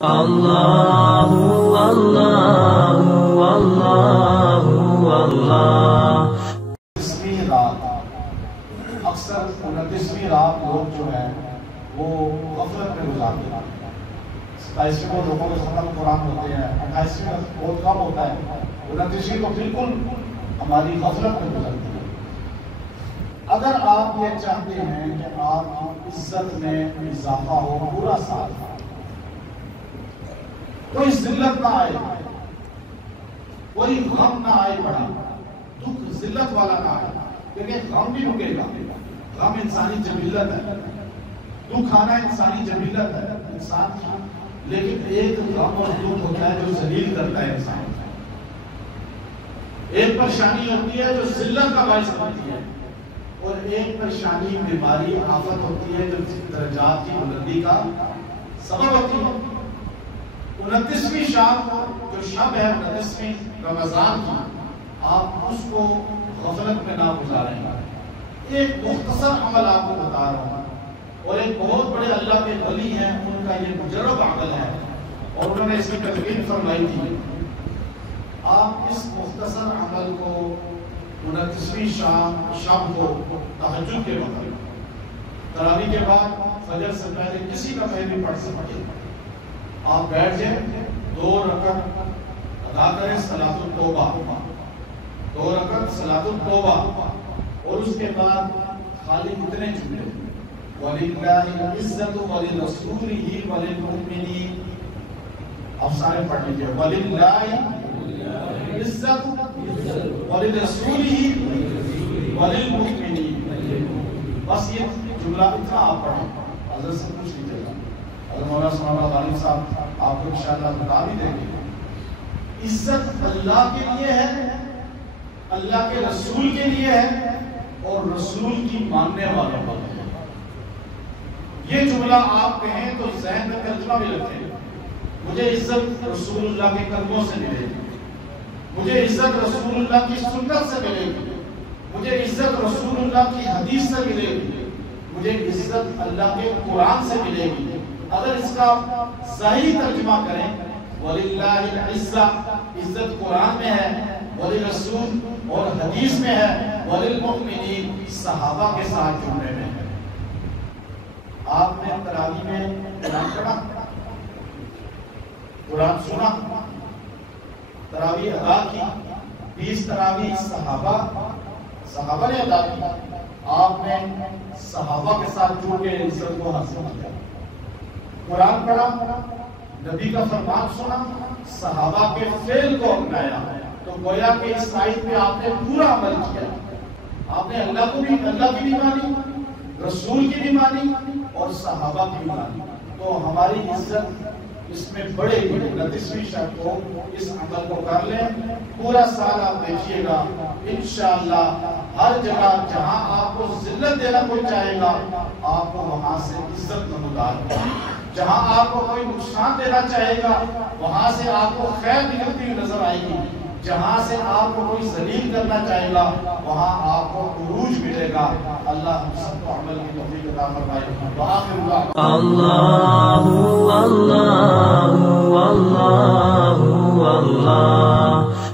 اللہ اللہ اللہ اللہ۔ 29ویں رات، اکثر 29ویں رات لوگ جو ہے وہ غفلت میں گزارتے ہیں۔ 27ویں کو لوگوں کے ختم قرآن ہوتے ہیں، 28ویں بہت کم ہوتا ہے، 29ویں کو بالکل ہماری غفلت میں گزرتی ہے۔ اگر آپ یہ چاہتے ہیں کہ آپ کی عزت میں اضافہ ہو پورا سال، کوئی ذلت نہ آئے، کوئی غم نہ آئے، بڑا دکھ ذلت والا نہ آئے، کیونکہ غم بھی رکے گا۔ غم انسانی جبلت ہے، دکھ آنا انسانی جبلت ہے انسان کی، لیکن ایک غم اور دکھ ہوتا ہے جو ذلیل کرتا ہے انسان۔ ایک پریشانی ہوتی ہے جو ذلت کا باعث بنتی ہے، اور ایک پریشانی بیماری آفت ہوتی ہے جو درجات کی بلندی کا سبب ہوتی ہے۔ 29ویں شام کو جو شب ہے 29ویں رمضان کی، آپ اس کو غفلت میں نہ گزاریں گا۔ ایک مختصر عمل آپ کو بتا رہا ہوں، اور ایک بہت بڑے اللہ کے ولی ہیں، ان کا یہ مجرب عمل ہے اور انہوں نے اس کی تلقین فرمائی تھی۔ آپ اس مختصر عمل کو 29ویں شب کو تہجد کے وقت، تراویح کے بعد فجر سے پہلے کسی کا بھی پڑھ سکتے، آپ بیٹھ جائیں، 2 رکعت ادا کریں صلاۃ التوبہ، 2 رکعت صلاۃ التوبہ، اور اس کے بعد خالی اتنے جملے وَلِلَّهِ الْعِزَّةُ وَلِرَسُولِهِ وَلِلْمُؤْمِنِينَ، آپ سارے پڑھ لیجیے، وَلِلَّهِ الْعِزَّةُ وَلِرَسُولِهِ وَلِلْمُؤْمِنِينَ، بس یہ جملہ اتنا آپ پڑھیں، حضرت سے پوچھ لیجیے گا، اگر مولانا سلام اللہ علیہ صاحب آپ کو انشاءاللہ بتا بھی دیں گے۔ عزت اللہ کے لیے ہے، اللہ کے رسول کے لیے ہے، اور رسول کی ماننے والوں کا ہے۔ یہ جملہ آپ کہیں تو ذہن میں ترجمہ بھی رکھیں، مجھے عزت رسول اللہ کے قدموں سے ملے گی، مجھے عزت رسول اللہ کی سنت سے ملے گی، مجھے عزت رسول اللہ کی حدیث سے ملے گی، مجھے عزت اللہ کے قرآن سے ملے گی۔ اگر اس کا ظاہری ترجمہ کریں، وَلِلَّهِ الْعِزَّةُ، عزت قرآن میں ہے، وَلِرَسُولِ اور حدیث میں ہے، وَلِلْمُؤْمِنِينَ صحابہ کے ساتھ جملے میں ہے۔ آپ نے تراویح میں قرآن پڑھا، قرآن سنا، تراویح ادا کی، 20 تراویح صحابہ نے ادا کی، آپ نے صحابہ کے ساتھ جڑ کے عزت کو حاصل کیا۔ قرآن پڑھا، نبی کا فرمان سنا، صحابہ کے فعل کو اپنایا، تو گویا کہ اس آیت میں آپ نے پورا عمل کیا۔ آپ نے اللہ کی بھی مانی، رسول کی بھی مانی، اور صحابہ کی بھی مانی، تو ہماری عزت اس میں بڑے گی۔ 29ویں شب کو اس عمل کو کر لیں، پورا سال آپ دیکھیے گا انشاءاللہ ہر جگہ جہاں آپ کو ذلت دینا کوئی چاہے گا، آپ کو وہاں سے عزت نمودار ہوگی۔ جہاں آپ کو کوئی نقصان دینا چاہے گا، وہاں سے آپ کو خیر نکلتی ہوئی نظر آئے گی۔ جہاں سے آپ کو کوئی ذلیل کرنا چاہے گا، وہاں آپ کو عروج ملے گا۔ اللہ ہم سب کو عمل کی توفیق عطا فرمائے۔ وآخر دعوانا اللہ اللہ اللہ اللہ۔